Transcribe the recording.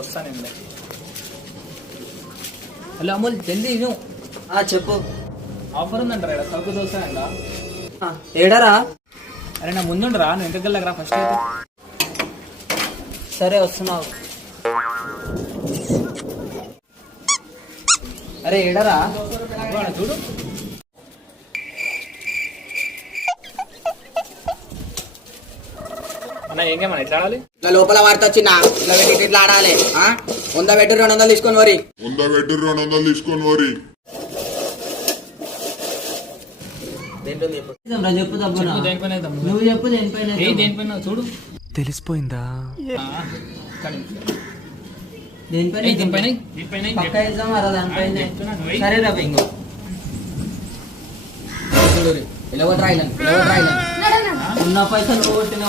వస్తానండి. హలో అమూల్, జల్దీ నువ్వు చెప్పు. ఆఫర్ ఉందంటారా ఇక్కడ సరుకు దోస్తానంట. ఏడరా? అరే నా ముందుండరా, నువ్వు ఇంటికి వెళ్ళకరా ఫస్ట్ అయితే. సరే వస్తున్నావు. అరే ఏడరా? చూడు అన్న, ఇంకేమన్నా ఎట్లా ఆడాలి? ఇట్లా లోపల వాడితే వచ్చినా ఇట్లా పెట్టి ఇట్లా ఆడాలి. 100 పెట్టు 200 తీసుకొని వరి. 100 పెట్టు 200 తీసుకొని వరి. చెప్పు తప్పునా? దేనిపైన వేద్దాం? నువ్వు చెప్పు దేనిపైన. దేనిపైన చూడు తెలిసిపోయిందా? దేనిపైన పక్క వేద్దాం అరా దానిపైన. సరే రా ఇంకో ఇలా రాయలేను ఉన్న పైసలు కొట్టిన